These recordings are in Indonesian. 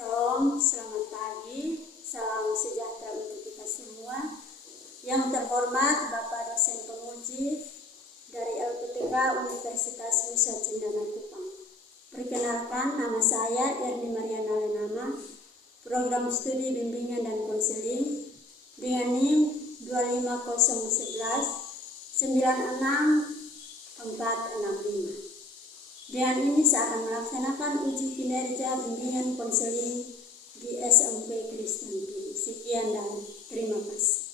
Shalom, selamat pagi, salam sejahtera untuk kita semua. Yang terhormat Bapak dosen penguji dari LPTK Universitas Nusa Cendana Kupang. Perkenalkan, nama saya Erni Mariana Lenama, program studi bimbingan dan konseling dengan NIM 25011 96465. Dengan ini saya akan melaksanakan uji kinerja bimbingan konseling di SMP Kristen Piri. Sekian dan terima kasih.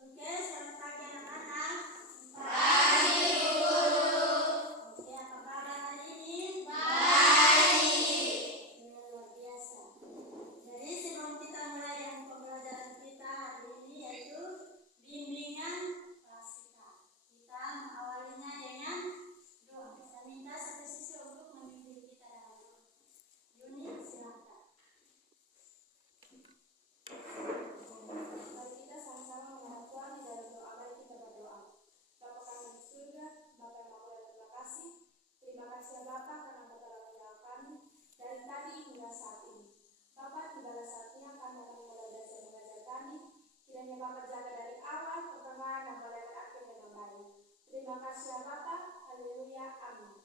Oke, selamat pagi anak-anak. Pagi, Guru. Oke, apa kabar hari ini? Baik. Luar biasa. Jadi sebelum kita mulai dengan pembelajaran kita hari ini yaitu bimbingan klasika. Kita mengawalinya dengan doa. Saya minta satu sisi untuk memimpin kita dalam doa. Yuni, silakan. Mari kita sama-sama menghadap Tuhan di dalam doa. Mari kita berdoa. Bapa kami di surga, Bapa yang Maha Kuasa, terima kasih. Terima kasih ya Bapa karena Bapa telah menyerang kami dari tadi hingga saat ini. Bapa, tibalah saatnya kami akan mulai belajar mengajar kami. Kiranya Bapa jaga dari awal, pertengahan, dan mulai akhir dengan baik. Terima kasih ya Bapa. Haleluya. Amin.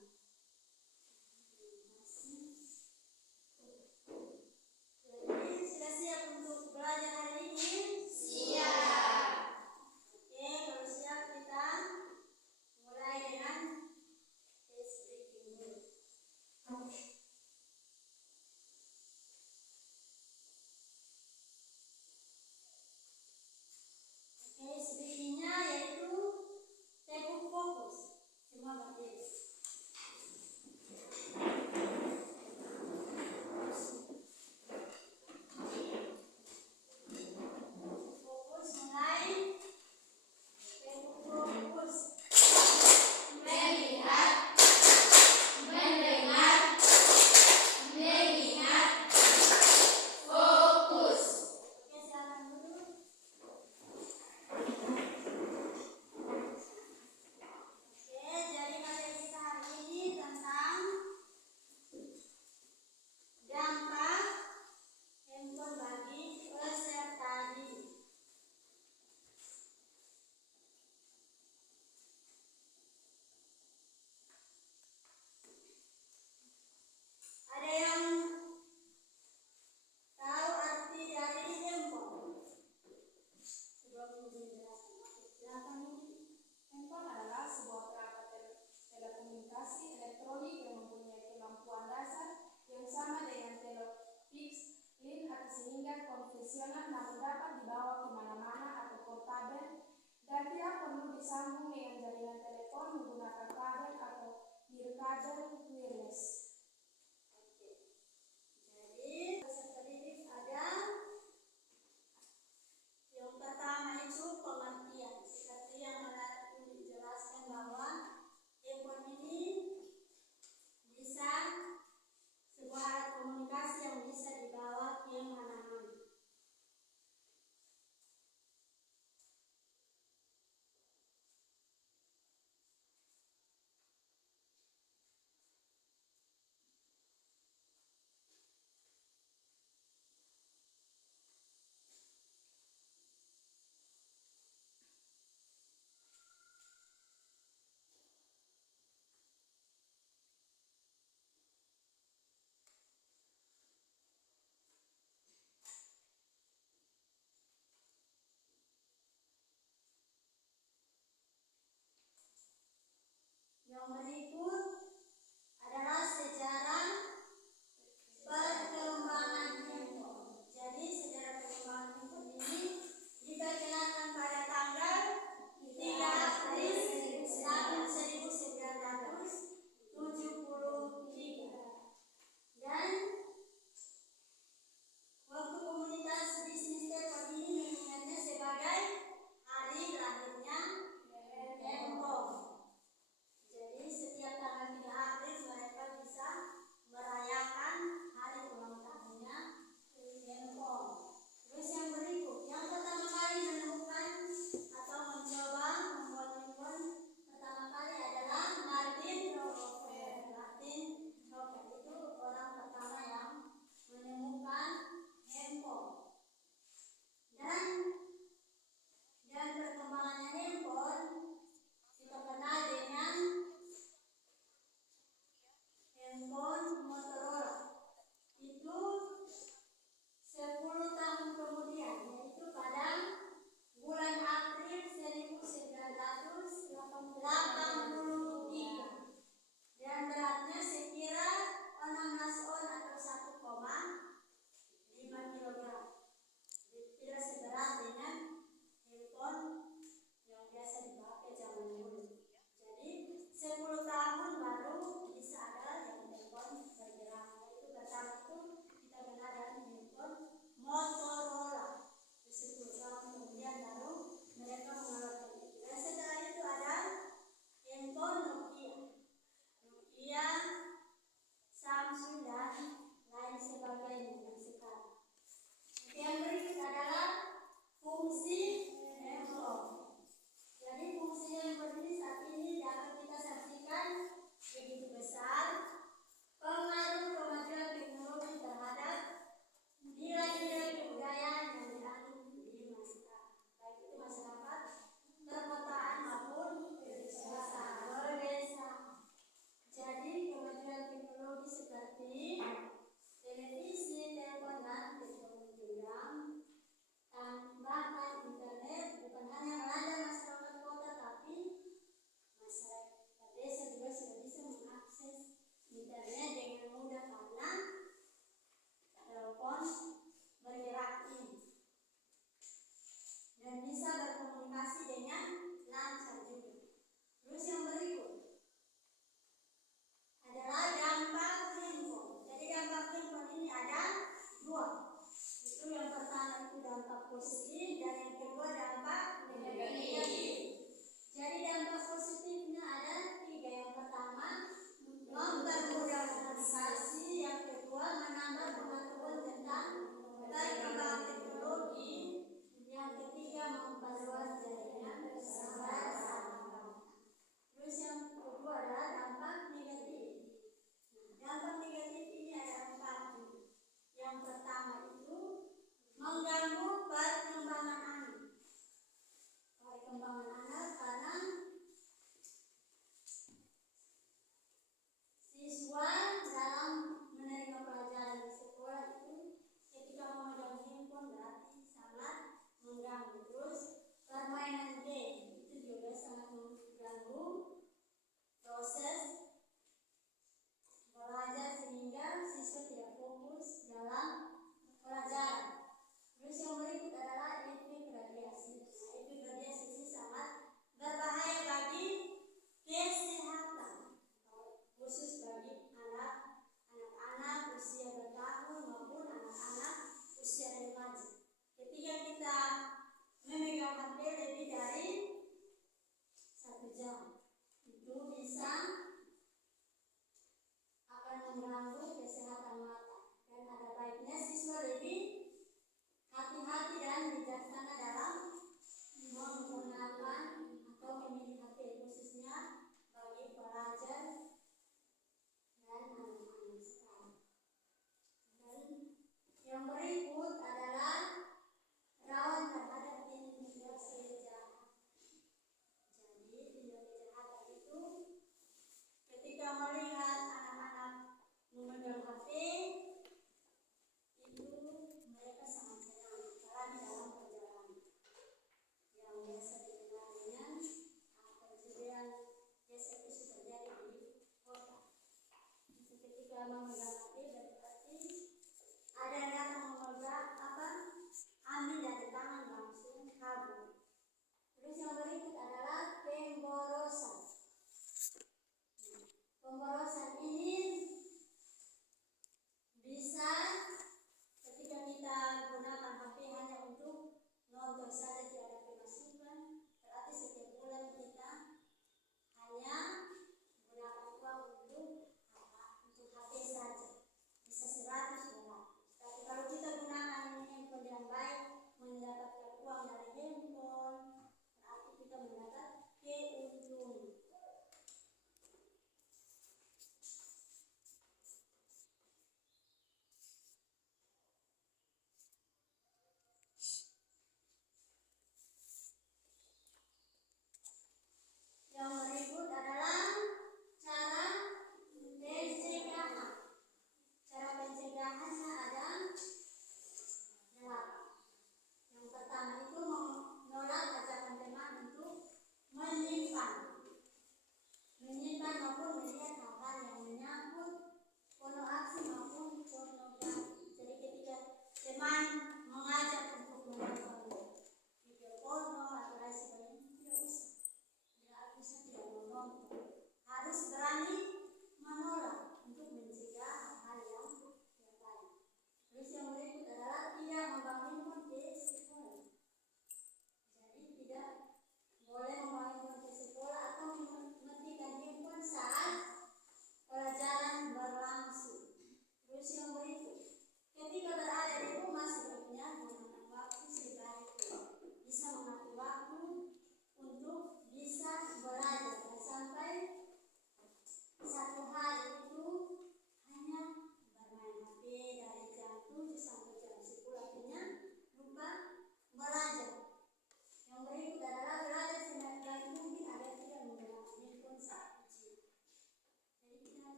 Jadi sudah siap untuk belajar hari ini? Siap. Oke, kalau siap kita mulai dengan case breaking news. Case breakingnya yaitu tepuk fokus. Semua berdiri. Fokus mulai. Tepuk fokus. Melihat, mendengar, mengingat, fokus. Oke, silakan dulu. Oke, jadi materi kita hari ini tentang dampak handphone bagi peserta didik. Ada yang tahu arti dari handphone? Sebelum menjelaskan, silakan ini. Handphone adalah sebuah perangkat telekomunikasi elektronik yang mempunyai kemampuan dasar yang sama dengan telepix, link atau sehingga konvensional, namun dapat dibawa kemana-mana atau portabel dan tidak perlu disambung dengan jaringan telepon menggunakan kabel atau nirkabel wireless. Oke. Jadi peserta didik ada yang pertama itu pengertian. Seperti yang dijelaskan bahwa handphone ini bisa sebuah alat komunikasi yang bisa dibawa kemana-mana.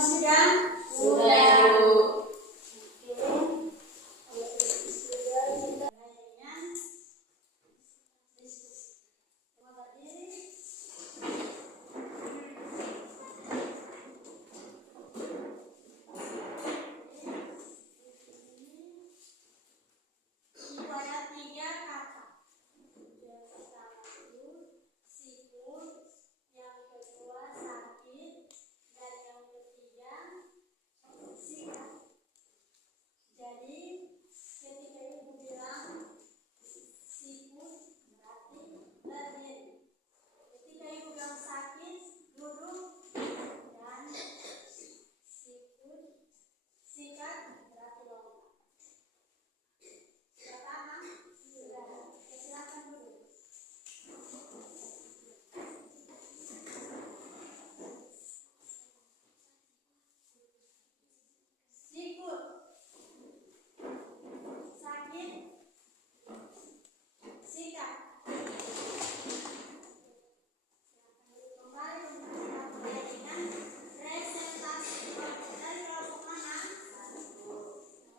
sudah? Sudah, Bu. Sudah kita dengan diskusi. Semua berdiri. Ibu ada 3 kata. Yang pertama itu siput, yang kedua sakit, dan yang ketiga sikat. Jadi ketika ibu bilang siput berarti berdiri. Ketika ibu bilang sakit duduk, dan siput sikat berarti lompat. Pertama, sudah. Silakan dulu. Siput, sakit, sikat. Kembali untuk kita mulai dengan presentasi kelompok. Dari kelompok mana?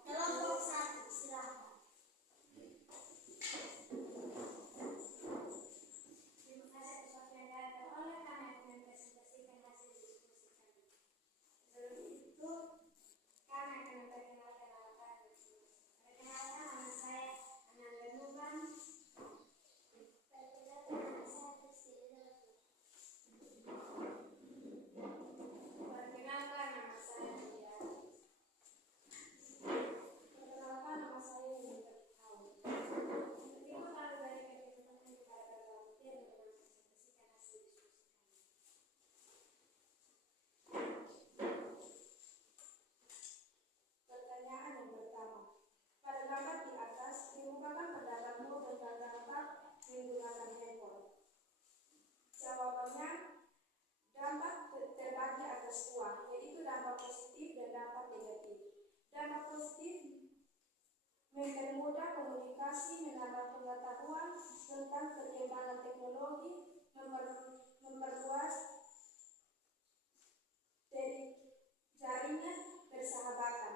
Kelompok 1, silakan. Terima kasih atas waktu yang diambil oleh kami untuk mempresentasikan hasil diskusi kami. Sebelum itu, kami akan memperkenalkan nama kami. Perkenalkan, nama saya Ananda Nuban. Perkenalkan, nama saya Kristina. Perkenalkan, nama saya Dia. Perkenalkan, nama saya Yunita Kau. Terima kasih dari kesempatan kepada para volunteer untuk mempresentasikan hasil diskusi kami. Pertanyaan yang pertama. Pada gambar di atas, kemukakan pendapatmu tentang dampak menggunakan handphone. Jawabannya, dampak terbagi atas 2, yaitu dampak positif dan dampak negatif. Dampak positif mempermudah komunikasi, menambah pengetahuan tentang perkembangan teknologi, memperluas dari jaringan persahabatan.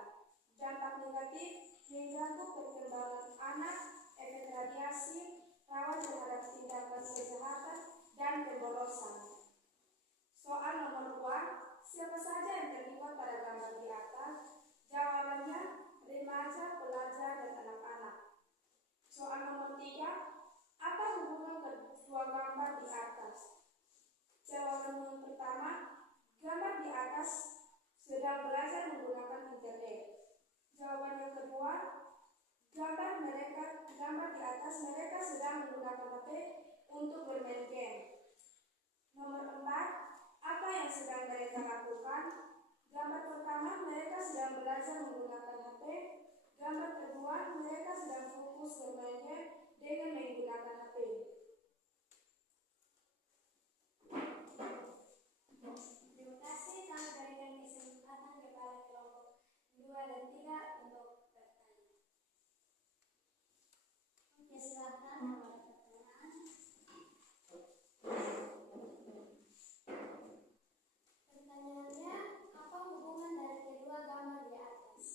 Dampak negatif mengganggu perkembangan anak, efek radiasi, rawan terhadap tindakan kejahatan dan pemborosan. Soal nomor 2, siapa saja yang terlibat pada gambar di atas? Jawabannya, remaja, pelajar, dan anak-anak. Soal nomor 3, apa hubungan kedua gambar di atas? Jawaban yang pertama, gambar di atas sedang belajar menggunakan internet. Jawaban yang kedua, gambar di atas mereka sedang menggunakan HP untuk bermain game. Nomor 4, apa yang sedang mereka lakukan? Gambar pertama, mereka sedang belajar menggunakan HP. Gambar kedua, mereka sedang fokus bermain game dengan menggunakan HP. Terima kasih, kami berikan kesempatan kepada kelompok 2 dan 3 untuk bertanya. Oke, silakan kalau ada pertanyaan. Pertanyaannya, apa hubungan dari kedua gambar di atas?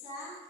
bisa